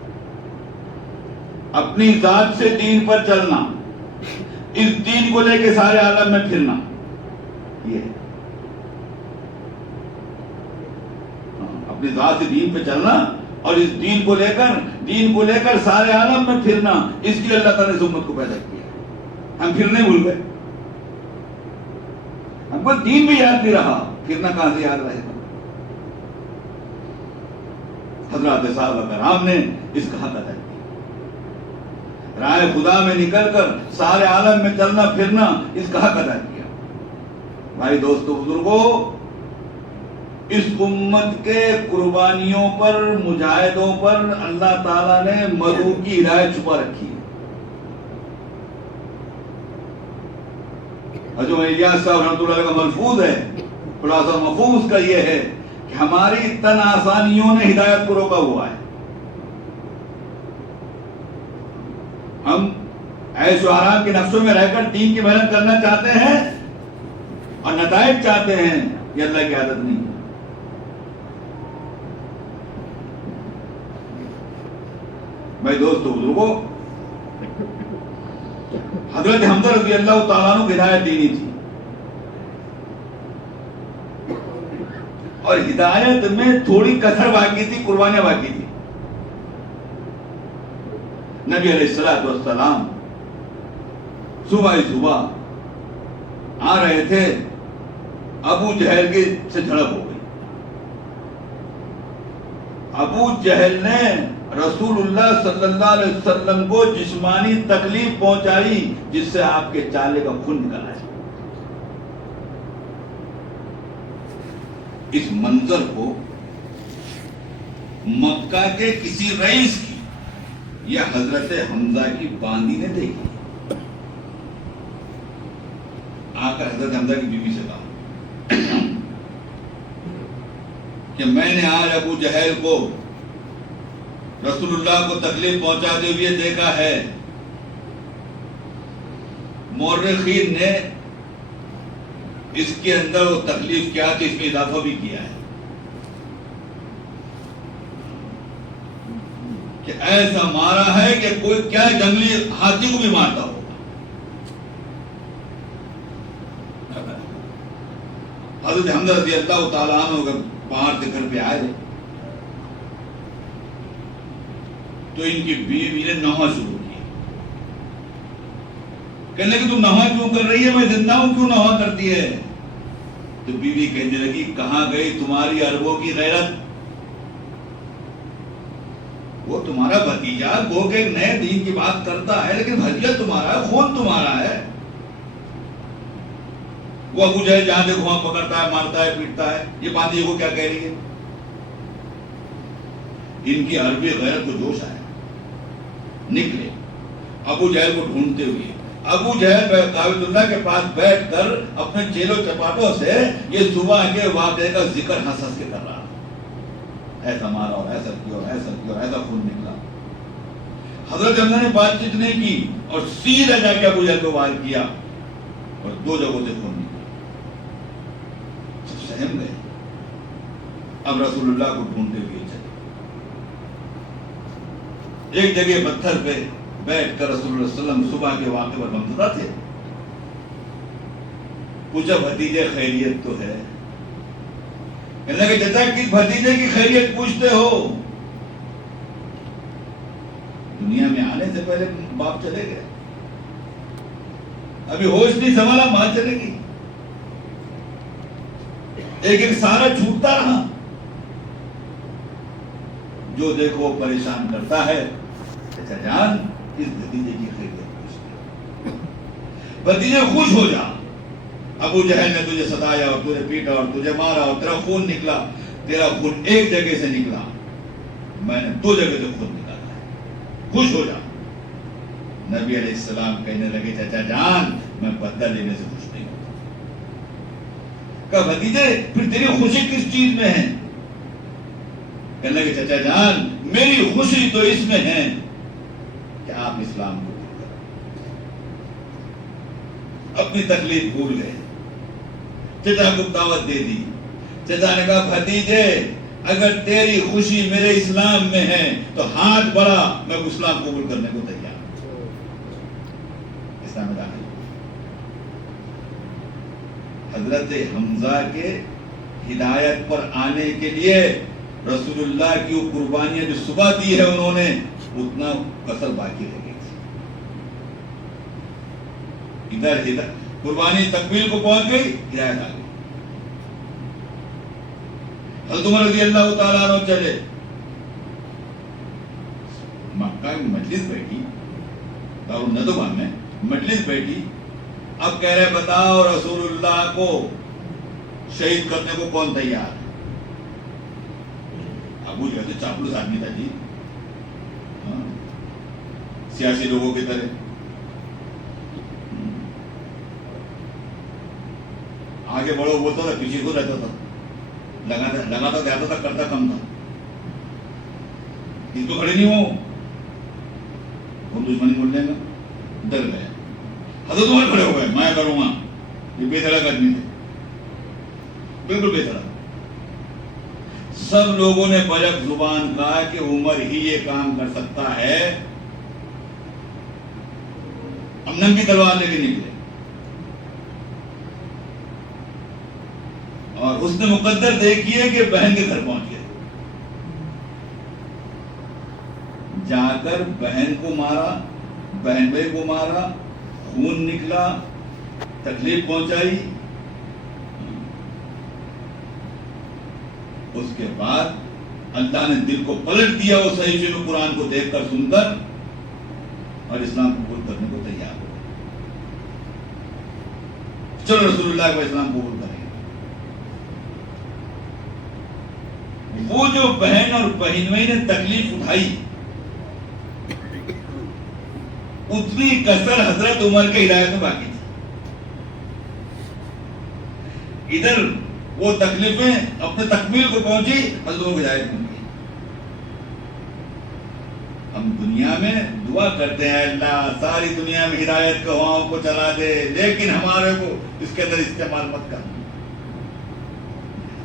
اپنی ذات سے دین پر چلنا، اس دین کو لے کے سارے عالم میں پھرنا. یہ اپنی ذات سے دین پہ چلنا اور اس دین کو لے کر سارے عالم میں پھرنا، اس لیے اللہ تعالیٰ نے اس امت کو پیدا کیا. ہم پھرنے بھول گئے، ہم کو دین بھی یاد نہیں رہا، پھرنا کہاں سے یاد رہے گا. حضرات صحابہ کرام نے اس کا حق ادا کیا. راہ خدا میں نکل کر سارے عالم میں چلنا پھرنا، اس کا حق ادا کیا. بھائی دوستو بزرگوں، اس امت کے قربانیوں پر، مجاہدوں پر اللہ تعالیٰ نے مدعو کی ہدایت چھپا رکھی ہے. حضرت الیاس صاحب رحمۃ اللہ علیہ کا ملفوظ ہے، خلاصہ مفہوم اس کا یہ ہے کہ ہماری تن آسانیوں نے ہدایت کو روکا ہوا ہے. ہم عیش و آرام کے نقشوں میں رہ کر دین کی محنت کرنا چاہتے ہیں اور نتائج چاہتے ہیں، یہ اللہ کی عادت نہیں ہے. بھائی دوستو بزرگوں، حضرت حمزہ رضی اللہ تعالیٰ عنہ کو ہدایت دینی تھی، اور ہدایت میں تھوڑی کسر باقی تھی، قربانیاں باقی تھی. نبی علیہ السلام صبح آ رہے تھے، ابو جہل کی سے جھڑپ ہو گئی. ابو جہل نے رسول اللہ صلی اللہ علیہ وسلم کو جسمانی تکلیف پہنچائی، جس سے آپ کے چالے کا خون نکل آیا. اس منظر کو مکہ کے کسی رئیس کی یا حضرت حمزہ کی باندی نے دیکھی. آ کر حضرت حمزہ کی بیوی سے کہا کہ میں نے آج ابو جہل کو رسول اللہ کو تکلیف پہنچاتے ہوئے دیکھا ہے. مورخین نے اس کے اندر وہ تکلیف کیا تھی اس میں اضافہ بھی کیا ہے کہ ایسا مارا ہے کہ کوئی کیا جنگلی ہاتھی کو بھی مارتا ہوگا. حضرت حمزہ رضی اللہ تعالیٰ عنہ اگر پہاڑ سے گھر پہ آئے تو ان کی بیوی نے نہا شروع کی. کہنے کہ تم نہا کیوں کر رہی ہے؟ میں زندہ ہوں، کیوں نہا کرتی ہے؟ تو بیوی کہنے لگی کہاں گئی تمہاری عربوں کی غیرت؟ وہ تمہارا بھتیجا گو کے نئے دین کی بات کرتا ہے لیکن بھتیجا تمہارا ہے، خون تمہارا ہے. وہ ابو جہل جہاں دیکھو وہاں پکڑتا ہے، مارتا ہے، پیٹتا ہے، یہ بات یہ کو کیا کہہ رہی ہے؟ ان کی عربی غیرت کو جوش آیا، نکلے ابو جہل کو ڈھونڈتے ہوئے. ابو جہل کعبۃ اللہ کے پاس بیٹھ کر اپنے چیلوں چپاٹوں سے یہ صبح کے واقعے کا ذکر ہنس ہنس کے کر رہا، ایسا مارا اور ایسا کیا اور ایسا کیا اور ایسا خون نکلا. حضرت حمزہ نے بات چیت نہیں کی اور سیدھا جا کے ابو جہل کو وار کیا اور 2 جگہوں سے خون نکلا. سب سہم گئے. اب رسول اللہ کو ڈھونڈتے ہوئے چلے. ایک جگہ پتھر پہ بیٹھ کر رسول اللہ صلی اللہ علیہ وسلم صبح کے واقعے پر منتظر تھے. پوچھا بھتیجے خیریت تو ہے؟ کہنے لگے چچا کس بھتیجے کی خیریت پوچھتے ہو؟ دنیا میں آنے سے پہلے باپ چلے گئے، ابھی ہوش نہیں سنبھالا ماں چلے گی، ایک ایک سارا چھوٹتا رہا. جو دیکھو پریشان کرتا ہے چچا جان اس بھتیجے کی خیریت پوچھتے ہو. بھتیجے خوش ہو جا، ابو جہل نے تجھے ستایا اور تجھے پیٹا اور تجھے مارا اور تیرا خون نکلا. تیرا خون ایک جگہ سے نکلا، میں نے 2 جگہ سے خون نکالا ہے، خوش ہو جا. نبی علیہ السلام کہنے لگے چچا جان میں بدلہ لینے سے خوش نہیں ہوتا. کہا بھتیجے پھر تیری خوشی کس چیز میں ہے؟ کہنے لگے چچا جان میری خوشی تو اس میں ہے کہ آپ اسلام کو بھول کر اپنی تکلیف بھول گئے. چچا کو دعوت دے دی. چچا نے کہا بھتیجے اگر تیری خوشی میرے اسلام میں ہے تو ہاتھ بڑھا، میں اسلام قبول کرنے کو تیار ہوں. اسلام میں داخل. حضرت حمزہ کے ہدایت پر آنے کے لیے رسول اللہ کی وہ قربانیاں جو صبح دی ہے انہوں نے اتنا کسر باقی رہ گئی تھی. ادھر قربانی تکمیل کو پہنچ گئی، ہدایت آ گئی. حضرت عمر رضی اللہ تعالیٰ عنہ چلے. مکہ میں مجلس بیٹھی، دارالندوہ میں مجلس بیٹھی. اب کہہ رہے بتاؤ رسول اللہ کو شہید کرنے کو کون تیار ہے؟ ابو جہل چاپلوس آدمی تھا جی، سیاسی لوگوں کی طرح. آگے بڑھو بولتا تھا، پیچھے کو رہتا تھا، لگاتا جاتا تھا، کرتا کم تھا. اس کو کھڑے نہیں ہو، دشمنی بولنے میں ڈر گئے. حضرت عمر کھڑے ہو گئے، میں کروں گا. یہ بے دھڑک آدمی تھے، بالکل بے دھڑک. سب لوگوں نے بجک زبان کہا کہ عمر ہی یہ کام کر سکتا ہے. اب ننگی تلوار لے کے نکلے اور اس نے مقدر دیکھیے کہ بہن کے گھر پہنچ گئے. جا کر بہن کو مارا، بہن بھائی کو مارا، خون نکلا، تکلیف پہنچائی. اس کے بعد اللہ نے دل کو پلٹ دیا. وہ صحیفے میں قرآن کو دیکھ کر سن کر اور اسلام قبول کرنے کو تیار ہو. چلو رسول اللہ کو اسلام قبول کریں. وہ جو بہن اور بہنوئی نے تکلیف اٹھائی اتنی کثر حضرت عمر کے ہدایت میں باقی تھی. ادھر وہ تکلیفیں اپنے تکمیل کو پہنچی، حضرت عمر کی ہدایت میں گئی. ہم دنیا میں دعا کرتے ہیں اللہ ساری دنیا میں ہدایت کو ہواؤں کو چلا دے، لیکن ہمارے کو اس کے اندر استعمال مت کر.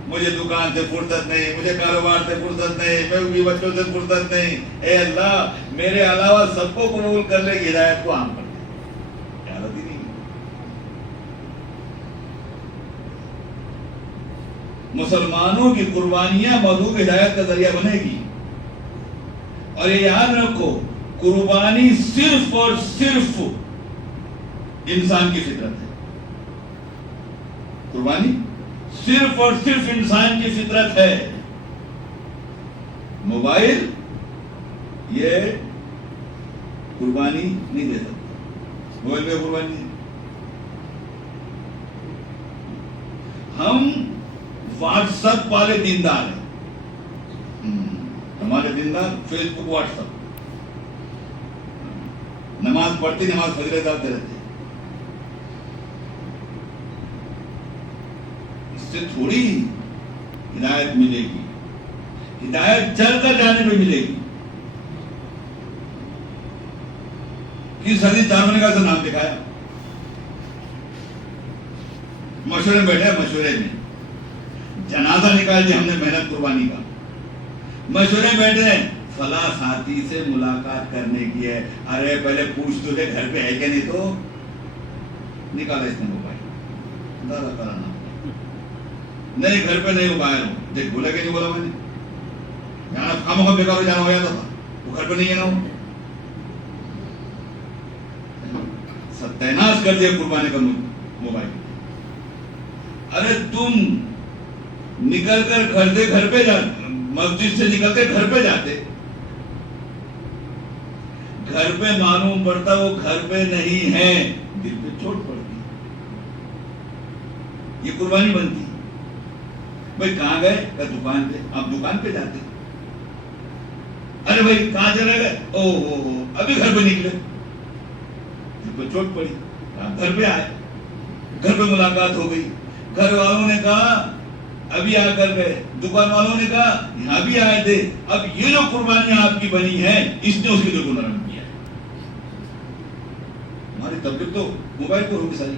مجھے دکان سے فرصت نہیں، مجھے کاروبار سے فرصت نہیں، میں بھی بچوں سے فرصت نہیں. اے اللہ میرے علاوہ سب کو قبول کر لے، ہدایت کو عام کر دے. حالت ہی نہیں. مسلمانوں کی قربانیاں مغلوب ہدایت کا ذریعہ بنے گی. اور یہ یاد رکھو، قربانی صرف اور صرف انسان کی فطرت ہے. قربانی صرف اور صرف انسان کی فطرت ہے. موبائل یہ قربانی نہیں دے سکتا، موبائل میں قربانی نہیں. ہم واٹس ایپ والے دیندار ہیں. ہمارے دیندار فیس بک واٹس ایپ، نماز پڑھتی نماز فجر ڈالتے رہتے. اس سے تھوڑی ہدایت ملے گی. ہدایت چل کر جانے پہ ملے گی. کس حدیث چاروں کا نام دکھایا؟ مشورے میں بیٹھے، مشورے میں جنازہ نکال دیا ہم نے محنت قربانی کا. مشورے بیٹھے فلاں ساتھی سے ملاقات کرنے کی ہے. ارے پہلے پوچھ تو لے گھر پہ ہے کہ نہیں. تو نکالا اس نے موبائل، دادا کرانا نہیں، گھر پہ نہیں ہو، باہر ہوں. دیکھ بولا کہ نہیں بولا میں نے؟ جانا کام ہوگا، بیکار ہو جانا ہو جاتا تھا. وہ گھر پہ نہیں ہے نا. وہ ستیاناش کر دیا قربانی کا موبائل. ارے تم نکل کر گھر پہ جاتے، مسجد سے نکلتے گھر پہ جاتے، گھر پہ معلوم پڑتا وہ گھر پہ نہیں ہے، دل پہ چوٹ پڑتی. یہ قربانی بنتی. بھائی کہاں گئے؟ دکان پہ. آپ دکان پہ جاتے. ارے بھائی کہاں چلے گئے؟ او ہو ابھی گھر پہ نکلے، دل پہ چوٹ پڑی. آپ گھر پہ آئے، گھر پہ ملاقات ہو گئی. گھر والوں نے کہا ابھی آ کر گئے، دکان والوں نے کہا یہاں بھی آئے تھے. اب یہ جو قربانیاں آپ کی بنی ہیں اس نے اس کے دل کو نرم کیا. ہماری طبیعت تو موبائل پر ہوگی ساری.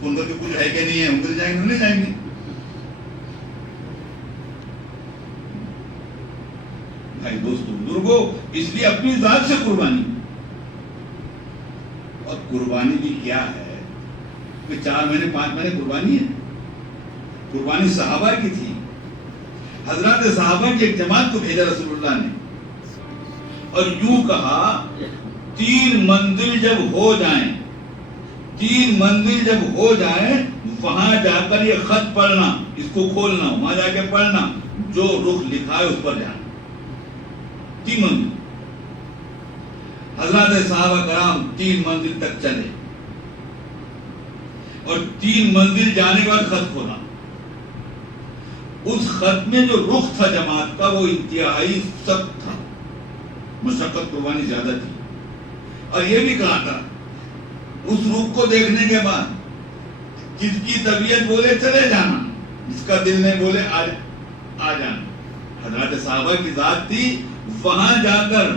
فون کر کے کچھ ہے کہ نہیں ہے، ادھر جائیں گے نہیں جائیں گے. بھائی دوستو بزرگوں، اس لیے اپنی ذات سے قربانی. اور قربانی بھی کیا ہے؟ 4 مہینے 5 مہینے قربانی ہے. قربانی صحابہ کی تھی. حضرات صحابہ کی ایک جماعت کو بھیجا رسول اللہ نے، اور یوں کہا 3 منزل جب ہو جائیں، 3 منزل جب ہو جائیں وہاں جا کر یہ خط پڑھنا، اس کو کھولنا، وہاں جا کے پڑھنا، جو رخ لکھا ہے اس پر جانا. 3 منزل. حضرات صحابہ کرام 3 منزل تک چلے، اور 3 منزل جانے کے بعد خط کھولا. اس خط میں جو رخ تھا جماعت کا وہ انتہائی سخت تھا، مشقت قربانی زیادہ تھی. اور یہ بھی کہا تھا اس رخ کو دیکھنے کے بعد جس کی طبیعت بولے چلے جانا، جس کا دل نہیں بولے آ جانا. حضرات صحابہ کی ذات تھی. وہاں جا کر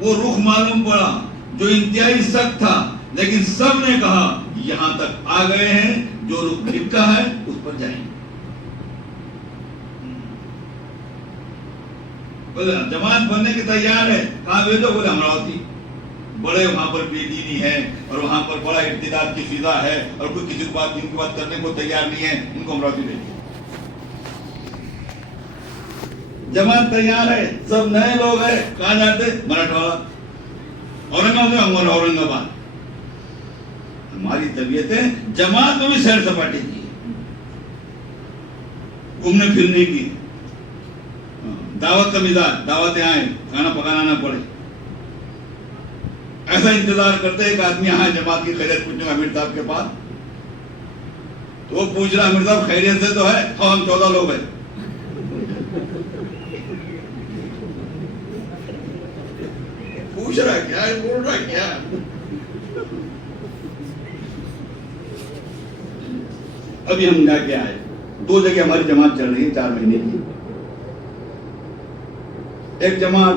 وہ رخ معلوم پڑا جو انتہائی سخت تھا، لیکن سب نے کہا یہاں تک آ گئے ہیں، جو رخ لکھا ہے اس پر جائیں. بولے جماعت بننے کی تیار ہے، کہاں بھیجو؟ بولے امراوتی. بڑے وہاں پر بے دینی ہے، اور وہاں پر بڑا ارتداد کی فضا ہے، اور کوئی کسی کو دین کی بات کرنے کو تیار نہیں ہے، ان کو امراوتی بھیجو. جماعت تیار ہے، سب نئے لوگ ہیں. کہاں جاتے؟ مراٹھواڑہ. اورنگ آباد. ہماری طبیعتیں جماعت میں بھی سیر سپاٹے کی، گھومنے پھرنے کی، دعوت کا مزاج، دعوتیں آئیں، کھانا پکانا نہ پڑے. ایسا انتظار کرتے ایک آدمی یہاں جماعت کی خیریت پوچھنے کا امیر صاحب کے پاس. تو وہ پوچھ رہا امیر صاحب خیریت سے تو ہے؟ ہم 14 لوگ ہیں. پوچھ رہا کیا ہے، بول رہا کیا. ابھی ہم جا کے آئے، 2 جگہ ہماری جماعت چل رہی ہے 4 مہینے کی. ایک جماعت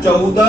14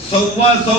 125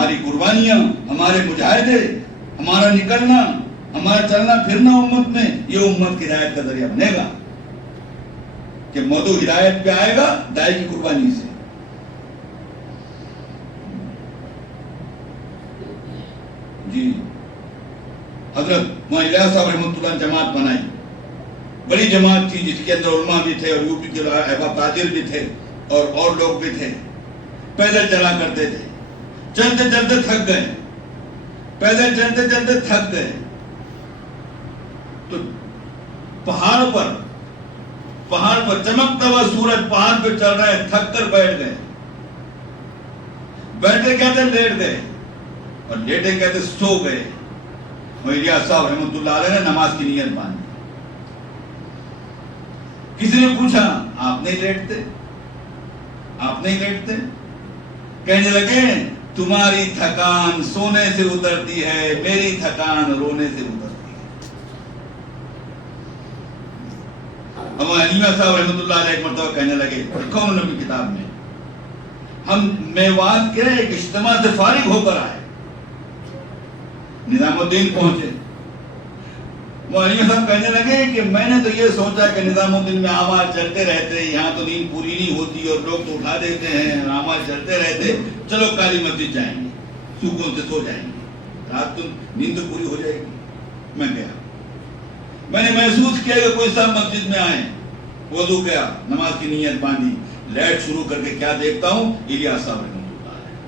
ہماری قربانیاں، ہمارے مجاہدے، ہمارا نکلنا، ہمارا چلنا پھرنا امت میں، یہ امت کی ہدایت کا ذریعہ بنے گا کہ مدعو ہدایت پہ آئے گا دائی کی قربانی سے. جی حضرت وہاں الیاس صاحب رحمۃ اللہ نے جماعت بنائی، بڑی جماعت تھی جس کے اندر علماء بھی تھے اور یو پی کے احباب تاجر بھی تھے اور لوگ بھی تھے. پیدل چلا کرتے تھے، چلتے چلتے تھک گئے، پیدل چلتے چلتے تھک گئے تو پہاڑ پر چمکتا ہوا سورج پہاڑ پہ چل رہا ہے، تھک کر بیٹھ گئے، بیٹھے کہتے لیٹ گئے اور لیٹے کہتے سو گئے. الیاس صاحب رحمۃ اللہ علیہ نے نماز کی نیت باندھی. کسی نے پوچھا آپ نہیں لیٹتے، آپ نہیں لیٹتے؟ کہنے لگے تمہاری تھکان سونے سے اترتی ہے، میری تھکان رونے سے اترتی ہے. اب حلیمہ صاحب رحمۃ اللہ علیہ ایک مرتبہ کہنے لگے، کون نبی کتاب میں ہم میوات کے ایک اجتماع سے فارغ ہو کر آئے، نظام الدین پہنچے. وہ حلیمہ صاحب کہنے لگے کہ میں نے تو یہ سوچا کہ نظام الدین میں اعمال چلتے رہتے، یہاں تو نیند پوری نہیں ہوتی اور لوگ تو اٹھا دیتے ہیں، اعمال چلتے رہتے، چلو کالی مسجد جائیں گے، سکون سے سو جائیں گے، رات تو نیند تو پوری ہو جائے گی. میں گیا، میں نے محسوس کیا کہ کوئی صاحب مسجد میں آئے، وضو کیا، نماز کی نیت باندھی، لیٹ شروع کر کے کیا دیکھتا ہوں، الیاس صاحب رحمۃ اللہ علیہ.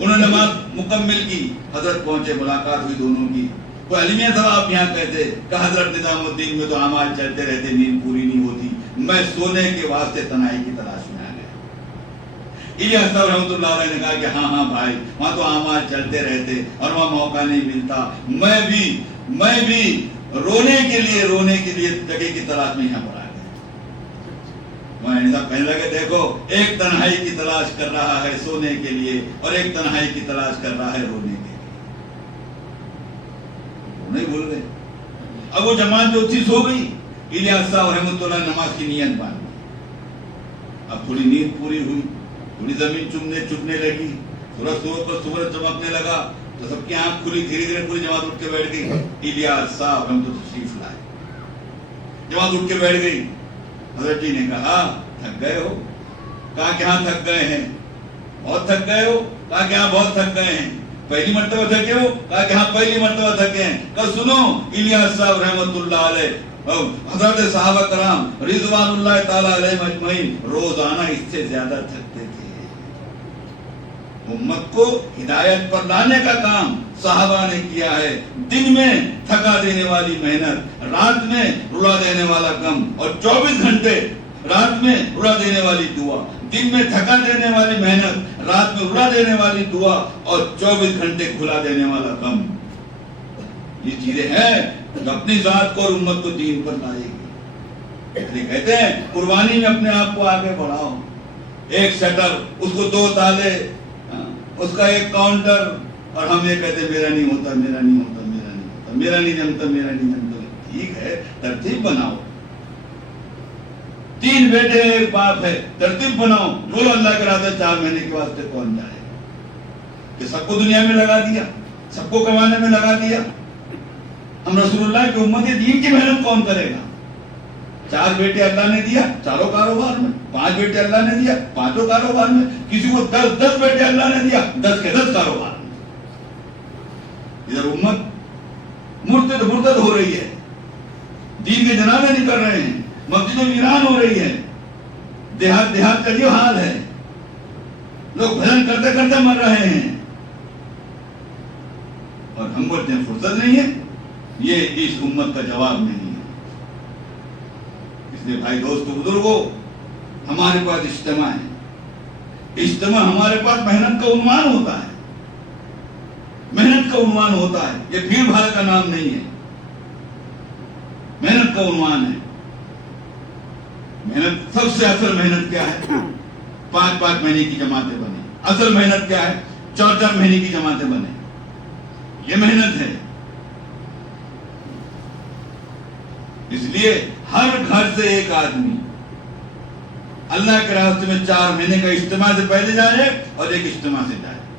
انہوں نے نماز مکمل کی، حضرت پہنچے، ملاقات ہوئی دونوں کی. تو حلیمہ صاحب آپ یہاں کہتے کہ حضرت نظام الدین میں تو اعمال چلتے رہتے، نیند پوری نہیں ہوتی، میں سونے کے واسطے تنہائی کی تلاش میں آ گیا. الیاس صاحب رحمۃ اللہ علیہ نے کہا کہ ہاں بھائی، وہاں تو اعمال چلتے رہتے اور وہاں موقع نہیں ملتا، میں بھی رونے کے لیے جگہ کی تلاش میں یہاں پر آ گیا. وہاں صاحب کہنے لگے دیکھو، ایک تنہائی کی تلاش کر رہا ہے سونے کے لیے اور ایک تنہائی کی تلاش کر رہا ہے رونے کے لیے. نہیں بھول گئے. اب وہ جماعت جو تھی سو گئی، الیاس صاحب رحمۃ اللہ نماز کی نیت باندھی. اب تھوڑی نیند پوری ہوئی، تھوڑی زمین چبنے لگی، سورج چمکنے لگا تو سب کی آنکھ کھلی، دھیرے دھیرے پوری جماعت اٹھ کے بیٹھ گئی. الیاس صاحب رحمۃ اللہ تشریف لائے، جماعت اٹھ کے بیٹھ گئی. حضرت جی نے کہا تھک گئے ہو؟ کہا کہ ہاں تھک گئے ہیں. بہت تھک گئے ہو؟ کہا کہ ہاں بہت تھک گئے ہیں. پہلی مرتبہ تھکے ہو؟ کہا کہ ہاں پہلی مرتبہ تھکے ہیں. کہا سنو، الیاس صاحب رحمۃ اللہ علیہ، حضرت صحابہ کرام رضوان اللہ تعالی علیہ مجمعین روزانہ اس سے زیادہ تھکتے تھے. امت کو ہدایت پر لانے کا کام صحابہ نے کیا ہے. دن میں تھکا دینے والی محنت، رات میں رلا دینے والا غم، اور 24 گھنٹے رات میں رلا دینے والی دعا، دن میں تھکا دینے والی محنت، رات میں رلا دینے والی دعا اور 24 گھنٹے کھلا دینے والا غم. یہ چیزیں ہیں جو اپنی ذات کو اور امت کو دین پر لائے گی. کہتے ہیں قربانی میں اپنے آپ کو آگے بڑھاؤ. ایک شٹر، اس کو 2 تالے، اس کا ایک کاؤنٹر، اور ہم یہ کہتے ہیں میرا نہیں ہوتا، میرا نہیں ہوتا، میرا نہیں ہوتا، میرا نہیں جمتا، میرا نہیں جمتا. ٹھیک ہے، ترتیب بناؤ. 3 بیٹے ایک باپ ہے، ترتیب بناؤ. بولو اللہ کے راستے 4 مہینے کے واسطے کون جائے؟ کہ سب کو دنیا میں لگا دیا، سب کو کمانے میں لگا دیا. ہم رسول اللہ کی امت دین کی محنت کون کرے گا؟ 4 بیٹے اللہ نے دیا، 4 کاروبار میں. 5 بیٹے اللہ نے دیا، 5 کاروبار میں. کسی کو 10 بیٹے اللہ نے دیا، 10 کے 10 کاروبار میں. ادھر امت مرتد ہو رہی ہے، دین کے جنازے نکل رہے ہیں، مسجدیں ویران ہو رہی ہے. دیہات کا یہ حال ہے، لوگ بھجن کرتے کرتے مر رہے ہیں اور ہم بولتے ہیں فرصت نہیں ہے. یہ اس امت کا جواب نہیں ہے. اس لیے بھائی دوستو بزرگوں، ہمارے پاس اجتماع ہے. اجتماع ہمارے پاس محنت کا عنوان ہوتا ہے، محنت کا عنوان ہوتا ہے. یہ بھیڑ بھاڑ کا نام نہیں ہے، محنت کا عنوان ہے. محنت، سب سے اصل محنت کیا ہے؟ 5 مہینے کی جماعتیں بنے. اصل محنت کیا ہے؟ 4 مہینے کی جماعتیں بنے. یہ محنت ہے. اس لیے ہر گھر سے ایک آدمی اللہ کے راستے میں 4 مہینے کا اجتماع سے پہلے جائے اور ایک اجتماع سے جائے.